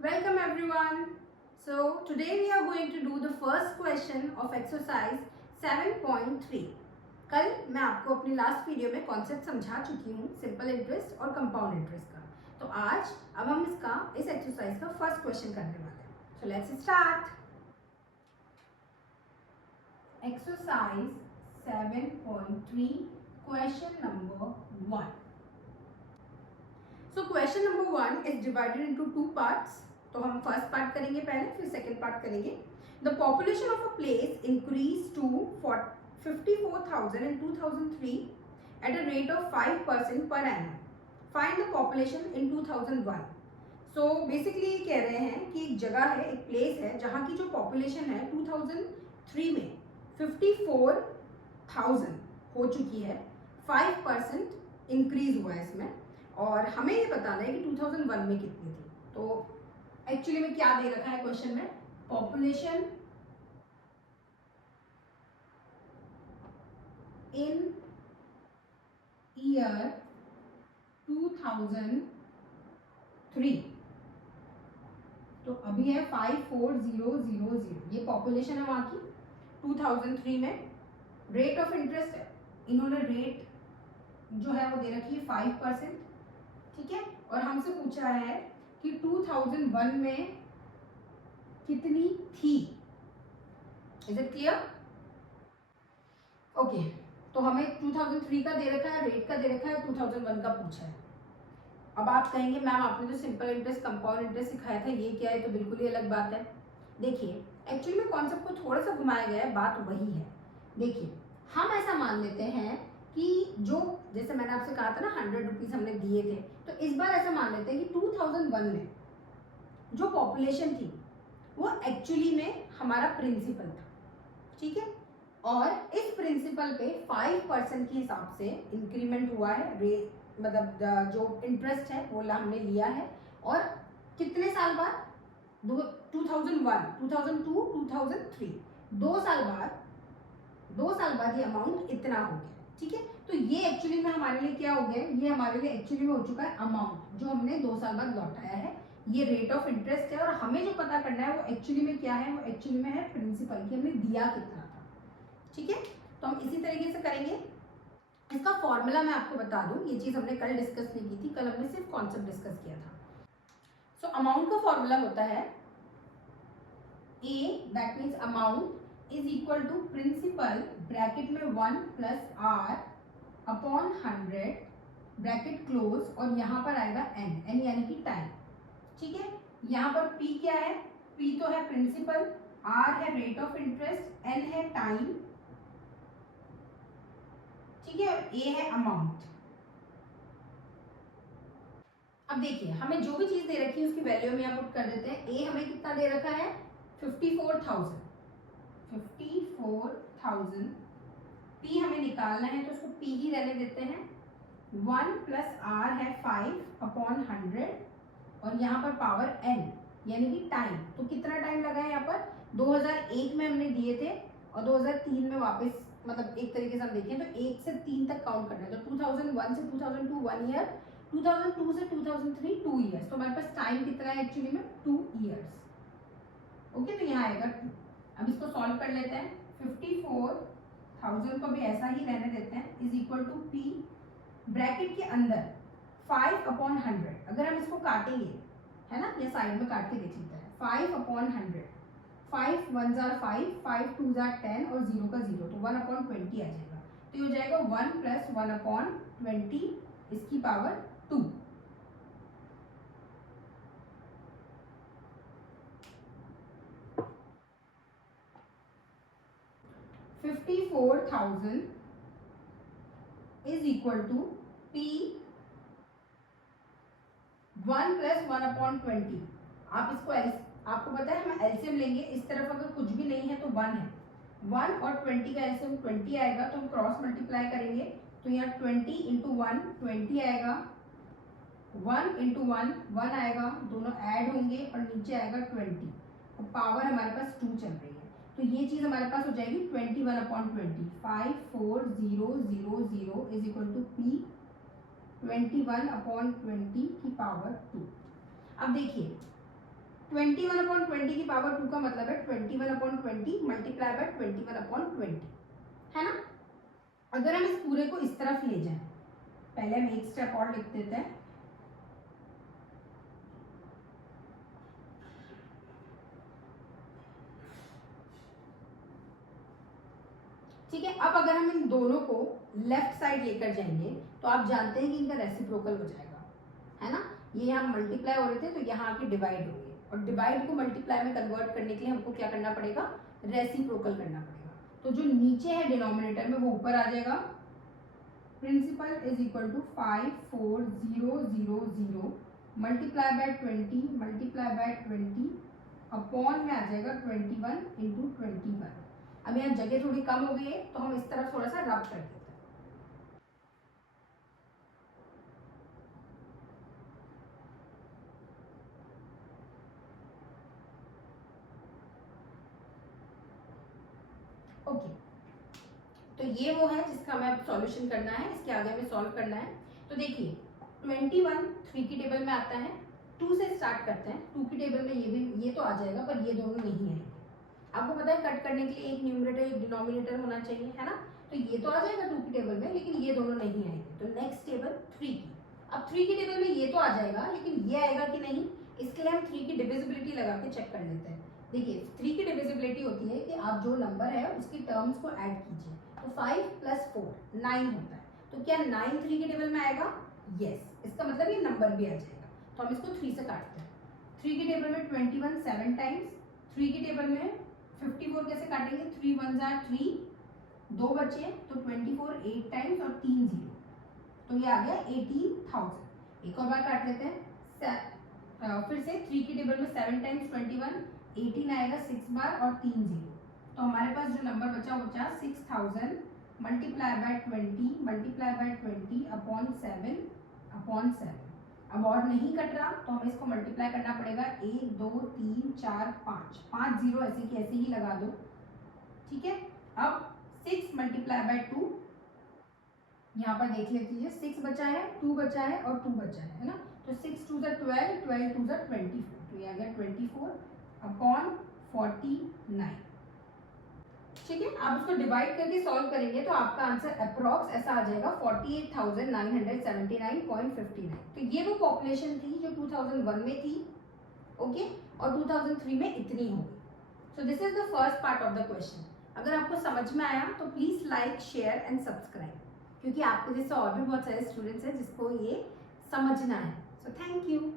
Welcome everyone. So today we are going to do the first question of exercise 7.3. कल मैं आपको अपनी last video में concept समझा चुकी हूँ सिंपल इंटरेस्ट और कंपाउंड इंटरेस्ट का। तो आज अब हम इस एक्सरसाइज का फर्स्ट क्वेश्चन करने वाले हैं। So let's start. Exercise 7.3 question number 1. So question number 1 is divided into two parts. तो हम फर्स्ट पार्ट करेंगे पहले, फिर सेकेंड पार्ट करेंगे. The population of a place increased to 54,000 in 2003 at a rate of 5% per annum. Find the population in 2001. So basically ये कह रहे हैं कि एक जगह है, एक प्लेस है जहाँ की जो पॉपुलेशन है 2003 में 54,000 हो चुकी है, 5% इंक्रीज हुआ है इसमें, और हमें ये बताना है कि 2001 में कितनी थी. तो एक्चुअली में क्या दे रखा है क्वेश्चन में, पॉपुलेशन इन ईयर 2003. तो अभी है 54000, ये पॉपुलेशन है वहां की 2003 में. रेट ऑफ इंटरेस्ट इन्होंने रेट जो है वो दे रखी है 5%. ठीक है, और हमसे पूछा है कि 2001 में कितनी थी. Is it clear? ओके, तो हमें 2003 का दे रखा है, रेट का दे रखा है, 2001 का पूछा है. अब आप कहेंगे मैम आपने तो सिंपल इंटरेस्ट कंपाउंड इंटरेस्ट सिखाया था, ये क्या है? तो बिल्कुल ही अलग बात है. देखिए एक्चुअली में कॉन्सेप्ट को थोड़ा सा घुमाया गया है, बात वही है. देखिए हम ऐसा मान लेते हैं कि जो जैसे मैंने आपसे कहा था ना 100 रुपीज हमने दिए थे, तो इस बार ऐसा मान लेते हैं कि 2001 में जो पॉपुलेशन थी वो एक्चुअली में हमारा प्रिंसिपल था. ठीक है, और इस प्रिंसिपल पे 5% के हिसाब से इंक्रीमेंट हुआ है. मतलब जो इंटरेस्ट है वो हमने लिया है, और कितने साल बाद? 2001, 2002, 2003, 2 साल बाद ये अमाउंट इतना हो गया. ठीक है, तो ये एक्चुअली में हमारे लिए क्या हो गया, ये हमारे लिए एक्चुअली में हो चुका है अमाउंट जो हमने 2 साल बाद लौटाया है. ये रेट ऑफ इंटरेस्ट है, और हमें जो पता करना है वो एक्चुअली में क्या है, वो एक्चुअली में है प्रिंसिपल कि हमने दिया कितना था. ठीक है, तो हम इसी तरीके से करेंगे. इसका फॉर्मूला मैं आपको बता दूं, ये चीज हमने कल डिस्कस नहीं की थी, कल हमने सिर्फ कॉन्सेप्ट डिस्कस किया था. सो अमाउंट का फॉर्मूला होता है A, that means amount is equal to principal bracket में 1 plus R upon 100 bracket close, और यहाँ पर आएगा n यानी कि टाइम. ठीक है, यहाँ पर P क्या है? P तो है प्रिंसिपल, R है रेट ऑफ इंटरेस्ट, n है टाइम. ठीक है, A है अमाउंट. अब देखिए हमें जो भी चीज दे रखी है उसकी वैल्यू में यहाँ पुट कर देते हैं. A हमें कितना दे रखा है? 54,000. P हमें निकालना है तो उसको P ही रहने देते हैं. 1 प्लस R है 5 अपॉन 100, और यहाँ पर पावर n यानी कि टाइम. तो कितना टाइम लगा है यहाँ पर? 2001 में हमने दिए थे, और 2003 में वापस, मतलब एक तरीके से हम देखें तो 1 से 3 तक काउंट करना है. तो 2001 से 2002 1 ईयर, 2002 से 2003 2 ईयर्स. तो हमारे पास टाइम कितना है एक्चुअली में? 2 ईयर्स. ओके, तो यहाँ आएगा 2. अब इसको सॉल्व कर लेते हैं. 54,000 को भी ऐसा ही रहने देते हैं, is equal to P bracket के अंदर 5 अपॉन 100. अगर हम इसको काटेंगे, है ना, ये साइड में काट के देख लेते हैं. 5 अपॉन 100, 5 1 जार 5, 5 2 जार 10, और 0 का 0, तो 1 अपॉन 20 आ जाएगा. तो ये हो जाएगा 1 प्लस 1 अपॉन 20 इसकी power 2. $54,000 is equal to P 1 plus 1 upon 20. आप इसको आपको पता है हम एलसीएम लेंगे, इस तरफ अगर कुछ भी नहीं है तो 1 है. 1 और 20 का एलसीएम 20 आएगा, तो हम क्रॉस मल्टीप्लाई करेंगे, तो यहाँ 20 इंटू 1 20 आएगा, 1 इंटू 1 1 आएगा, दोनों ऐड होंगे और नीचे आएगा 20, और पावर हमारे पास 2 चल रही है. तो ये चीज हमारे पास हो जाएगी 21 upon 20. 54,000 is equal to P 21 upon 20 की पावर 2. अब देखिए 21/20 की पावर 2 का मतलब है 21/20 मल्टीप्लाई बाय 21/20, है ना। अगर हम इस पूरे को इस तरफ ले जाएं, पहले हम एक स्टेप और लिख देते हैं। ठीक है, अब अगर हम इन दोनों को लेफ्ट साइड लेकर जाएंगे तो आप जानते हैं कि इनका रेसिप्रोकल हो जाएगा, है ना। ये यहाँ मल्टीप्लाई हो रहे थे तो यहाँ आके डिवाइड हो गए, और डिवाइड को मल्टीप्लाई में कन्वर्ट करने के लिए हमको क्या करना पड़ेगा, रेसिप्रोकल करना पड़ेगा। तो जो नीचे है डिनोमिनेटर में वो ऊपर आ जाएगा, principal is equal to 54000 multiply by 20 multiply by 20 upon में आ जाएगा 21 इंटू 21। अब यहाँ जगह थोड़ी कम हो गई है तो हम इस तरफ थोड़ा सा रब कर देते हैं। ओके, तो ये वो है जिसका हमें अब सॉल्यूशन करना है, इसके आगे हमें सॉल्व करना है। तो देखिए 21 3 की टेबल में आता है, 2 से स्टार्ट करते हैं। 2 की टेबल में ये तो आ जाएगा, पर ये दोनों नहीं आएंगे। आपको पता है कट करने के लिए एक न्यूमरेटर एक डिनोमिनेटर होना चाहिए, है ना। तो ये तो आ जाएगा 2 की टेबल में, लेकिन ये दोनों नहीं आएंगे। तो नेक्स्ट टेबल 3 की, अब 3 की टेबल में ये तो आ जाएगा, लेकिन ये आएगा कि नहीं, इसके लिए हम 3 की डिविजिबिलिटी लगा के चेक कर लेते हैं। देखिए 3 की डिविजिबिलिटी होती है कि आप जो नंबर है उसकी टर्म्स को ऐड कीजिए। तो 5 + 4 9 होता है। तो क्या 9 3 की टेबल में आएगा? यस, इसका मतलब ये नंबर भी आ जाएगा। तो हम इसको 3 से काटते हैं। 3 की टेबल में 21 7 टाइम्स, 3 की टेबल में 54 कैसे काटेंगे, 3 1 जार 3, 2 बचे तो 24 8 टाइम्स और 3 0, तो ये आ गया 18,000। एक और बार काट लेते हैं, फिर से 3 की टेबल में 7 टाइम्स 21, 18 आएगा 6 बार और 3 0, तो हमारे पास जो नंबर बचा वो बचा 6000 multiply by 20 multiply by 20 upon 7। अब और नहीं कट रहा तो हमें इसको मल्टीप्लाई करना पड़ेगा, 1 2 3 4 5 0 ऐसे की ऐसे ही लगा दो। ठीक है, अब 6 मल्टीप्लाई बाय 2, यहाँ पर देख लीजिए 6 बचा है, 2 बचा है और 2 बचा है ना। तो 6 2 ज़ा 12, 12 2 ज़ा 24, तो ये आ गया 24 अपॉन 49। ठीक है, आप उसको डिवाइड करके सॉल्व करेंगे तो आपका आंसर अप्रॉक्स ऐसा आ जाएगा 48,979.59। तो ये वो पॉपुलेशन थी जो 2001 में थी, ओके, और 2003 में इतनी होगी। So this is the first part of the question. अगर आपको समझ में आया तो please like share and subscribe, क्योंकि आपको जैसे और भी बहुत सारे स्टूडेंट्स हैं जिसको ये समझना है। So thank you.